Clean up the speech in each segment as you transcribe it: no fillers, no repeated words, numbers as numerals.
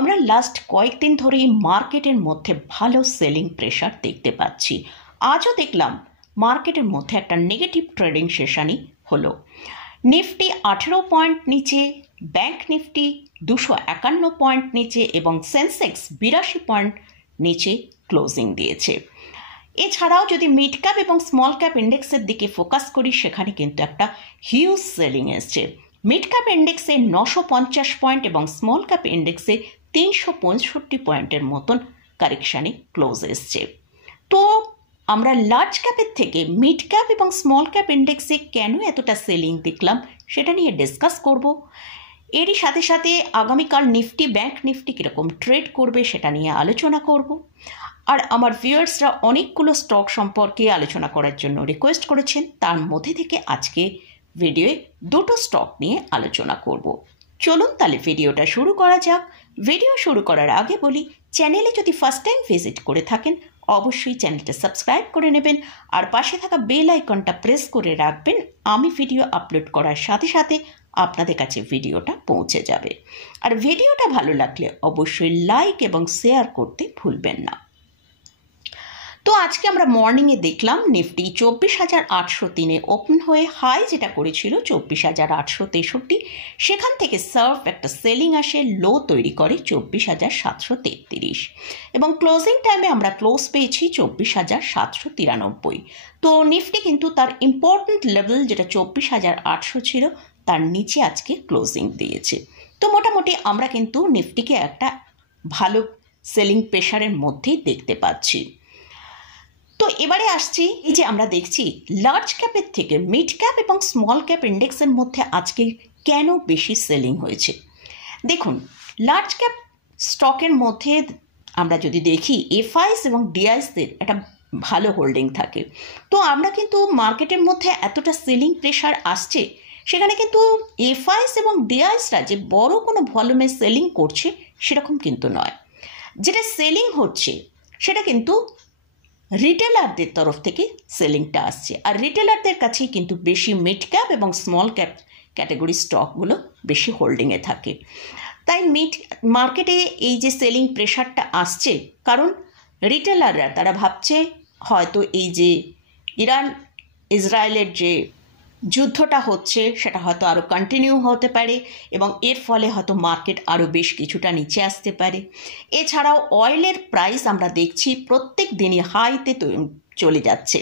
আমরা লাস্ট কয়েকদিন ধরেই মার্কেটের মধ্যে ভালো সেলিং প্রেশার দেখতে পাচ্ছি। আজও দেখলাম মার্কেটের মধ্যে একটা নেগেটিভ ট্রেডিং সেশনই হলো। নিফটি 18 পয়েন্ট নিচে, ব্যাংক নিফটি 251 পয়েন্ট নিচে এবং সেন্সেক্স 82 পয়েন্ট নিচে ক্লোজিং দিয়েছে। এছাড়াও যদি মিড ক্যাপ এবং স্মল ক্যাপ ইন্ডেক্সের দিকে ফোকাস করি, সেখানে কিন্তু একটা হিউজ সেলিং এসছে। মিড ক্যাপ ইন্ডেক্সে 950 পয়েন্ট এবং স্মল ক্যাপ ইন্ডেক্সে 365 পয়েন্টের মতন কারেকশানে ক্লোজ এসছে। তো আমরা লার্জ ক্যাপের থেকে মিড ক্যাপ এবং স্মল ক্যাপ ইন্ডেক্সে কেন এতটা সেলিং দেখলাম সেটা নিয়ে ডিসকাস করব। এরই সাথে সাথে আগামীকাল নিফটি, ব্যাংক নিফটি কীরকম ট্রেড করবে সেটা নিয়ে আলোচনা করব। আর আমার ভিউয়ার্সরা অনেকগুলো স্টক সম্পর্কে আলোচনা করার জন্য রিকোয়েস্ট করেছেন, তার মধ্যে থেকে আজকে ভিডিওয়ে দুটো স্টক নিয়ে আলোচনা করব। চলুন তাহলে ভিডিওটা শুরু করা যাক। ভিডিও শুরু করার আগে বলি, চ্যানেলে যদি ফার্স্ট টাইম ভিজিট করে থাকেন অবশ্যই চ্যানেলটা সাবস্ক্রাইব করে নেবেন আর পাশে থাকা বেল আইকনটা প্রেস করে রাখবেন। আমি ভিডিও আপলোড করার সাথে সাথে আপনাদের কাছে ভিডিওটা পৌঁছে যাবে। আর ভিডিওটা ভালো লাগলে অবশ্যই লাইক এবং শেয়ার করতে ভুলবেন না। তো আজকে আমরা মর্নিংয়ে দেখলাম নিফটি 24,803-এ ওপেন হয়ে হাই যেটা করেছিল 24,863, সেখান থেকে সার্ভ একটা সেলিং আসে, লো তৈরি করে 24,733 এবং ক্লোজিং টাইমে আমরা ক্লোজ পেয়েছি 24,793। তো নিফটি কিন্তু তার ইম্পর্টেন্ট লেভেল যেটা 24,800 ছিল তার নিচে আজকে ক্লোজিং দিয়েছে। তো মোটামুটি আমরা কিন্তু নিফটিকে একটা ভালো সেলিং প্রেশারের মধ্যেই দেখতে পাচ্ছি। তো এবারে আসছি, এই যে আমরা দেখছি লার্জ ক্যাপের থেকে মিড ক্যাপ এবং স্মল ক্যাপ ইন্ডেক্সের মধ্যে আজকে কেন বেশি সেলিং হয়েছে। দেখুন, লার্জ ক্যাপ স্টকের মধ্যে আমরা যদি দেখি এফআইস এবং ডিআইসদের একটা ভালো হোল্ডিং থাকে। তো আমরা কিন্তু মার্কেটের মধ্যে এতটা সেলিং প্রেশার আসছে, সেখানে কিন্তু এফআইস এবং ডিআইসরা যে বড় কোনো ভলিউমে সেলিং করছে সেরকম কিন্তু নয়। যেটা সেলিং হচ্ছে সেটা কিন্তু রিটেলারদের তরফ থেকে সেলিংটা আসছে, আর রিটেলারদের কাছেই কিন্তু বেশি মিড ক্যাপ এবং স্মল ক্যাপ ক্যাটাগরি স্টকগুলো বেশি হোল্ডিংয়ে থাকে। তাই মার্কেটে এই যে সেলিং প্রেশারটা আসছে, কারণ রিটেলাররা তারা ভাবছে হয়তো এই যে ইরান ইসরায়েলের যে যুদ্ধটা হচ্ছে সেটা হয়তো আরও কন্টিনিউ হতে পারে এবং এর ফলে হয়তো মার্কেট আরও বেশ কিছুটা নিচে আসতে পারে। এছাড়াও অয়েলের প্রাইস আমরা দেখছি প্রত্যেক দিনই হাইতে চলে যাচ্ছে।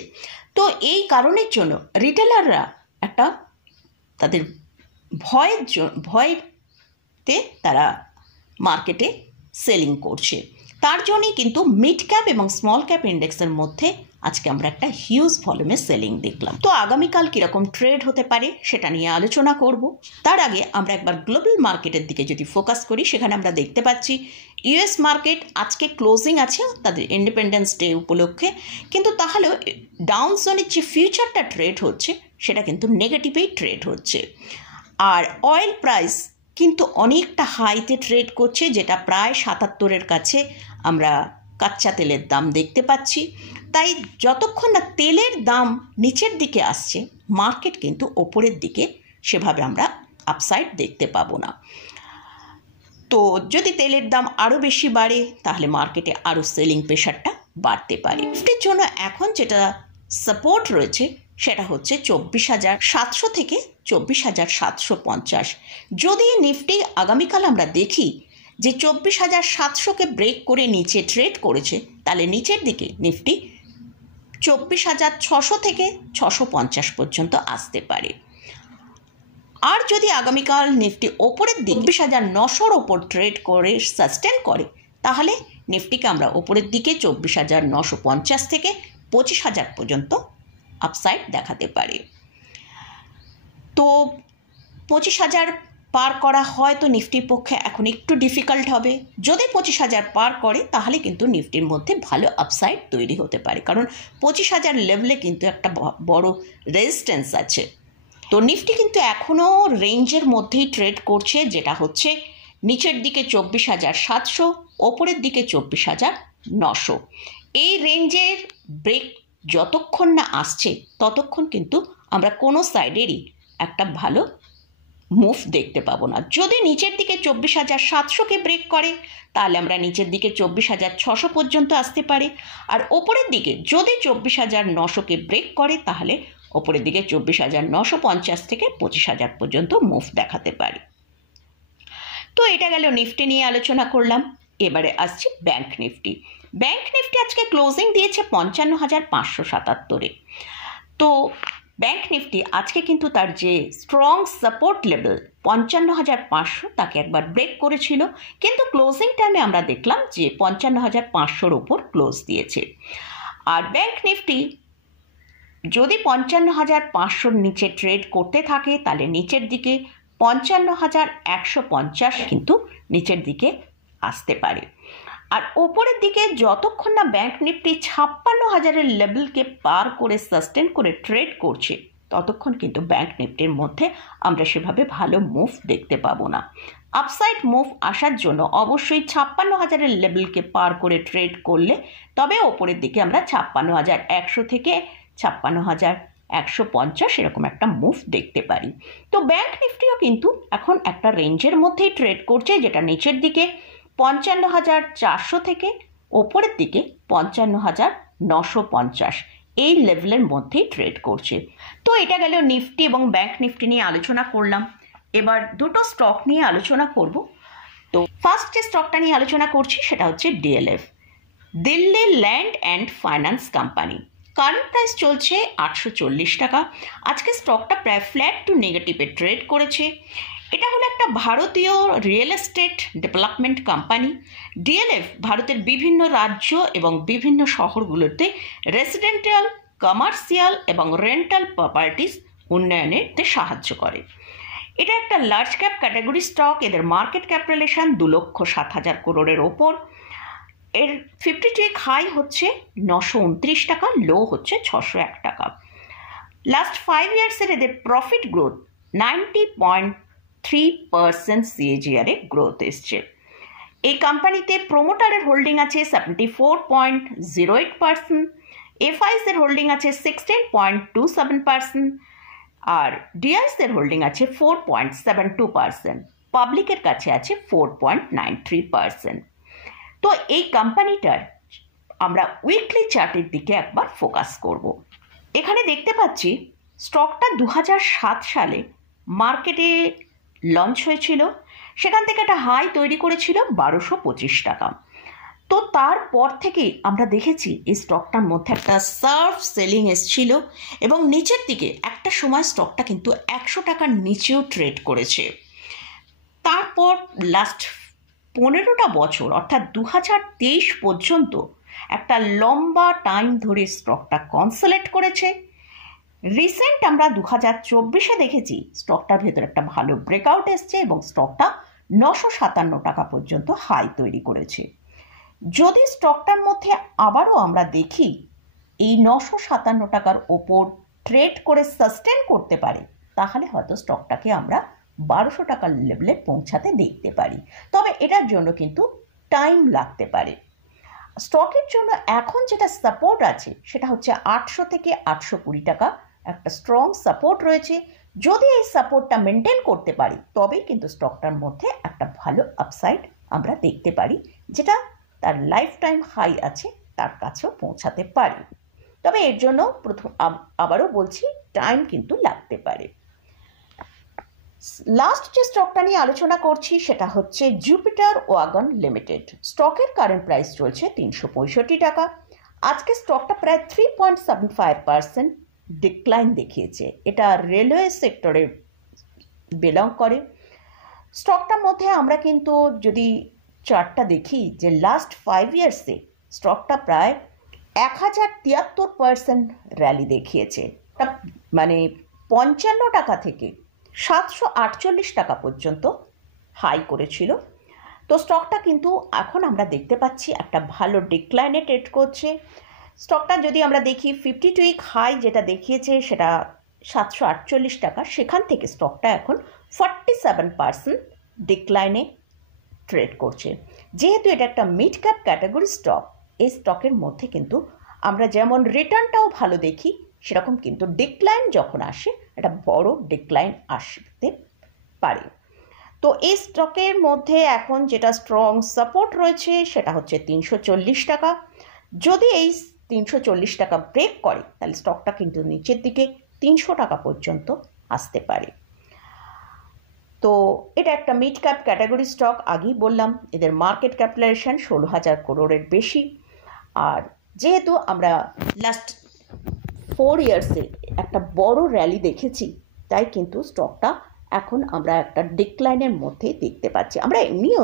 তো এই কারণের জন্য রিটেলাররা একটা তাদের ভয়তে তারা মার্কেটে সেলিং করছে। তার জন্যই কিন্তু মিড ক্যাপ এবং স্মল ক্যাপ ইন্ডেক্সের মধ্যে আজকে আমরা একটা হিউজ ভলিউমে সেলিং দেখলাম। তো আগামীকাল কীরকম ট্রেড হতে পারে সেটা নিয়ে আলোচনা করব। তার আগে আমরা একবার গ্লোবাল মার্কেটের দিকে যদি ফোকাস করি, সেখানে আমরা দেখতে পাচ্ছি ইউএস মার্কেট আজকে ক্লোজিং আছে তাদের ইন্ডিপেন্ডেন্স ডে উপলক্ষে, কিন্তু তাহলেও ডাউন জোনের যে ফিউচারটা ট্রেড হচ্ছে সেটা কিন্তু নেগেটিভেই ট্রেড হচ্ছে। আর অয়েল প্রাইস কিন্তু অনেকটা হাইতে ট্রেড করছে, যেটা প্রায় 77-এর কাছে আমরা কাঁচা তেলের দাম দেখতে পাচ্ছি। তাই যতক্ষণ না তেলের দাম নিচের দিকে আসছে, মার্কেট কিন্তু ওপরের দিকে সেভাবে আমরা আপসাইড দেখতে পাবো না। তো যদি তেলের দাম আরও বেশি বাড়ে তাহলে মার্কেটে আরও সেলিং প্রেশারটা বাড়তে পারে। নিফটির জন্য এখন যেটা সাপোর্ট রয়েছে সেটা হচ্ছে 24,700 থেকে 24,750। যদি নিফটি আগামীকাল আমরা দেখি যে 24,700-কে ব্রেক করে নিচে ট্রেড করেছে, তাহলে নিচের দিকে নিফটি 24,600 থেকে 650 পর্যন্ত আসতে পারে। আর যদি আগামীকাল নিফটি ওপরের দিকে 24,900-র ওপর ট্রেড করে সাস্টেন করে, তাহলে নিফটিকে আমরা ওপরের দিকে 24,950 থেকে 25,000 পর্যন্ত আপসাইড দেখাতে পারে। তো 25,000 পার করা হয়তো নিফটির পক্ষে এখন একটু ডিফিকাল্ট হবে। যদি 25,000 পার করে তাহলে কিন্তু নিফটির মধ্যে ভালো আপসাইড তৈরি হতে পারে, কারণ 25,000 লেভেলে কিন্তু একটা বড় রেজিস্ট্যান্স আছে। তো নিফটি কিন্তু এখনও রেঞ্জের মধ্যেই ট্রেড করছে, যেটা হচ্ছে নিচের দিকে 24,700, ওপরের দিকে 24,900। এই রেঞ্জের ব্রেক যতক্ষণ না আসছে ততক্ষণ কিন্তু আমরা কোনো সাইডেরই একটা ভালো মুভ দেখতে পাবো না। যদি নিচের দিকে 24,700কে ব্রেক করে তাহলে আমরা নিচের দিকে 24,600 পর্যন্ত আসতে পারি, আর ওপরের দিকে যদি 24,900কে ব্রেক করে তাহলে ওপরের দিকে 24,950 থেকে 25,000 পর্যন্ত মুভ দেখাতে পারে। তো এটা গেল নিফটি নিয়ে আলোচনা করলাম। এবারে আসছি ব্যাংক নিফটি। ব্যাংক নিফটি আজকে ক্লোজিং দিয়েছে 55,577-এ। তো ব্যাংক নিফটি আজকে কিন্তু তার যে স্ট্রং সাপোর্ট লেভেল 55,500 তাকে একবার ব্রেক করেছিল, কিন্তু ক্লোজিং টাইমে আমরা দেখলাম যে 55,500-র উপর ক্লোজ দিয়েছে। আর ব্যাংক নিফটি যদি 55,500-র নিচে ট্রেড করতে থাকে তাহলে নিচের দিকে 55,150 কিন্তু নিচের দিকে আসতে পারে। আর ওপরের দিকে যতক্ষণ না ব্যাংক নিফটি 56,000-এর লেভেলকে পার করে সাস্টেন করে ট্রেড করছে ততক্ষণ কিন্তু ব্যাংক নিফটির মধ্যে আমরা সেভাবে ভালো মুভ দেখতে পাবো না। আপসাইড মুভ আসার জন্য অবশ্যই 56,000-এর লেভেলকে পার করে ট্রেড করলে তবে ওপরের দিকে আমরা 56,100 থেকে 56,150 এরকম একটা মুভ দেখতে পারি। তো ব্যাংক নিফটিও কিন্তু এখন একটা রেঞ্জের মধ্যেই ট্রেড করছে, যেটা নিচের দিকে 55,400 থেকে ওপরের দিকে 55,950 এই লেভেলের মধ্যেই ট্রেড করছে। তো এটা গেল নিফটি এবং ব্যাংক নিফটি নিয়ে আলোচনা করলাম। এবার দুটো স্টক নিয়ে আলোচনা করব। তো ফার্স্ট যে স্টকটা নিয়ে আলোচনা করছি সেটা হচ্ছে DLF, Delhi land and finance company. Current price চলছে 840 টাকা। আজকে স্টকটা প্রায় ফ্ল্যাট টু নেগেটিভে ট্রেড করেছে। এটা হলো একটা ভারতীয় real estate development company. DLF ভারতের বিভিন্ন রাজ্য এবং বিভিন্ন শহরগুলোতে রেসিডেন্সিয়াল, কমার্শিয়াল এবং রেন্টাল প্রপার্টিস উন্নয়নেতে সাহায্য করে। এটা একটা লার্জ ক্যাপ ক্যাটাগরি স্টক। এদের মার্কেট ক্যাপিটালাইজেশন 2,07,000 করোড়ের ওপর। এর 52-উইক হাই হচ্ছে 929 টাকা, লো হচ্ছে 601 টাকা। লাস্ট 5 ইয়ার্সের এদের প্রফিট গ্রোথ 90.3% CAGR-এ গ্রোথ এসছে। এই কোম্পানিতে প্রোমোটারের হোল্ডিং আছে 74.08%, এফআইসের হোল্ডিং আছে 16.27%, আর ডিআইসের হোল্ডিং আছে 4.72%, পাবলিকের কাছে আছে 4.93%। তো এই কোম্পানিটার আমরা উইকলি চার্টের দিকে একবার ফোকাস করব। এখানে দেখতে পাচ্ছি স্টকটা 2007 সালে মার্কেটে লঞ্চ হয়েছিল, সেখান থেকে একটা হাই তৈরি করেছিল 1225 টাকা। তো তারপর থেকেই আমরা দেখেছি এই স্টকটার মধ্যে একটা সার্ভ সেলিং এসছিল এবং নিচের দিকে একটা সময় স্টকটা কিন্তু 100 টাকার নিচেও ট্রেড করেছে। তারপর লাস্ট 15টা বছর অর্থাৎ 2023 পর্যন্ত একটা লম্বা টাইম ধরে স্টকটা কনসোলিডেট করেছে। রিসেন্ট আমরা 2024-এ দেখেছি স্টকটার ভেতরে একটা ভালো ব্রেকআউট এসছে এবং স্টকটা 957 টাকা পর্যন্ত হাই তৈরি করেছে। যদি স্টকটার মধ্যে আবারও আমরা দেখি এই 957 টাকার ওপর ট্রেড করে সাস্টেন করতে পারে তাহলে হয়তো স্টকটাকে আমরা 1200 টাকার লেভেলে পৌঁছাতে দেখতে পারি, তবে এটার জন্য কিন্তু টাইম লাগতে পারে। স্টকের জন্য এখন যেটা সাপোর্ট আছে সেটা হচ্ছে 800 থেকে 820 টাকা একটা স্ট্রং সাপোর্ট রয়েছে। যদি এই সাপোর্টটা মেনটেন করতে পারি তবেই কিন্তু স্টকটার মধ্যে একটা ভালো আপসাইড আমরা দেখতে পারি, যেটা তার লাইফ টাইম হাই আছে তার কাছেও পৌঁছাতে পারি। তবে এর জন্য আবারও বলছি টাইম কিন্তু লাগতে পারে। লাস্ট যে স্টকটা নিয়ে আলোচনা করছি সেটা হচ্ছে জুপিটার ওয়াগন লিমিটেড। স্টকের কারেন্ট প্রাইস চলছে 365 টাকা। আজকে স্টকটা প্রায় 3.75% ডিক্লাইন দেখিয়েছে। এটা রেলওয়ে সেক্টরে বিলং করে। স্টকটার মধ্যে আমরা কিন্তু যদি চার্টটা দেখি যে লাস্ট 5 ইয়ার্সে স্টকটা প্রায় 1073% র্যালি দেখিয়েছে। মানে 55 টাকা থেকে 748 টাকা পর্যন্ত হাই করেছিল। তো স্টকটা কিন্তু এখন আমরা দেখতে পাচ্ছি একটা ভালো ডিক্লাইনে ট্রেড করছে। স্টকটা যদি আমরা দেখি 52-উইক হাই যেটা দেখিয়েছে সেটা 748 টাকা, সেখান থেকে স্টকটা এখন 47% ডিক্লাইনে ট্রেড করছে। যেহেতু এটা একটা মিড ক্যাপ ক্যাটাগরি স্টক, এই স্টকের মধ্যে কিন্তু আমরা যেমন রিটার্নটাও ভালো দেখি সেরকম কিন্তু ডিক্লাইন যখন আসে একটা বড় ডিক্লাইন আসতে পারে। তো এই স্টকের মধ্যে এখন যেটা স্ট্রং সাপোর্ট রয়েছে সেটা হচ্ছে 340 টাকা। যদি এই 340 টাকা ব্রেক করে তাহলে স্টকটা কিন্তু নিচের দিকে 300 টাকা পর্যন্ত আসতে পারে। তো এটা একটা মিড ক্যাপ ক্যাটাগরি স্টক, আগেই বললাম এদের মার্কেট ক্যাপিটালাইজেশন 16,000 করোড়ের বেশি। আর যেহেতু আমরা লাস্ট 4 ইয়ার্সে একটা বড় র্যালি দেখেছি, তাই কিন্তু স্টকটা এখন আমরা একটা ডিক্লাইনের মধ্যে দেখতে পাচ্ছি। আমরা এমনিও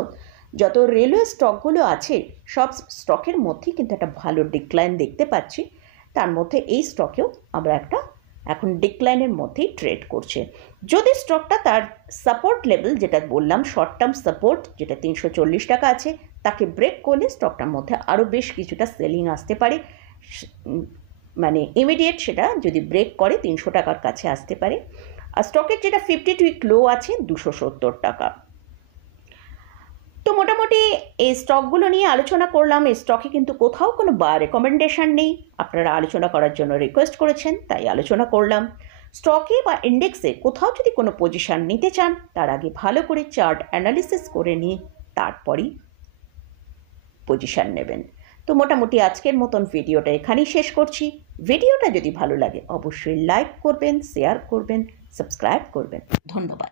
যত রেলওয়ে স্টকগুলো আছে সব স্টকের মধ্যেই কিন্তু একটা ভালো ডিক্লাইন দেখতে পাচ্ছি। তার মধ্যে এই স্টকেও আমরা একটা এখন ডিক্লাইনের মধ্যেই ট্রেড করছে। যদি স্টকটা তার সাপোর্ট লেভেল যেটা বললাম শর্ট টার্ম সাপোর্ট যেটা 340 টাকা আছে তাকে ব্রেক করলে স্টকটার মধ্যে আরও বেশ কিছুটা সেলিং আসতে পারে। মানে ইমিডিয়েট সেটা যদি ব্রেক করে 300 টাকার কাছে আসতে পারে। আর স্টকের যেটা 52 উইক লো আছে 270 টাকা। তো মোটামুটি এই স্টকগুলো নিয়ে আলোচনা করলাম। এই স্টকে কিন্তু কোথাও কোনো রেকমেন্ডেশন নেই, আপনারা আলোচনা করার জন্য রিকোয়েস্ট করেছেন তাই আলোচনা করলাম। স্টকে বা ইন্ডেক্সে কোথাও যদি কোনো পজিশন নিতে চান তার আগে ভালো করে চার্ট অ্যানালিসিস করে নিয়ে তারপরই পজিশন নেবেন। তো মোটামুটি আজকের মতন ভিডিওটা এখানেই শেষ করছি। ভিডিওটা যদি ভালো লাগে অবশ্যই লাইক করবেন, শেয়ার করবেন, সাবস্ক্রাইব করবেন। ধন্যবাদ।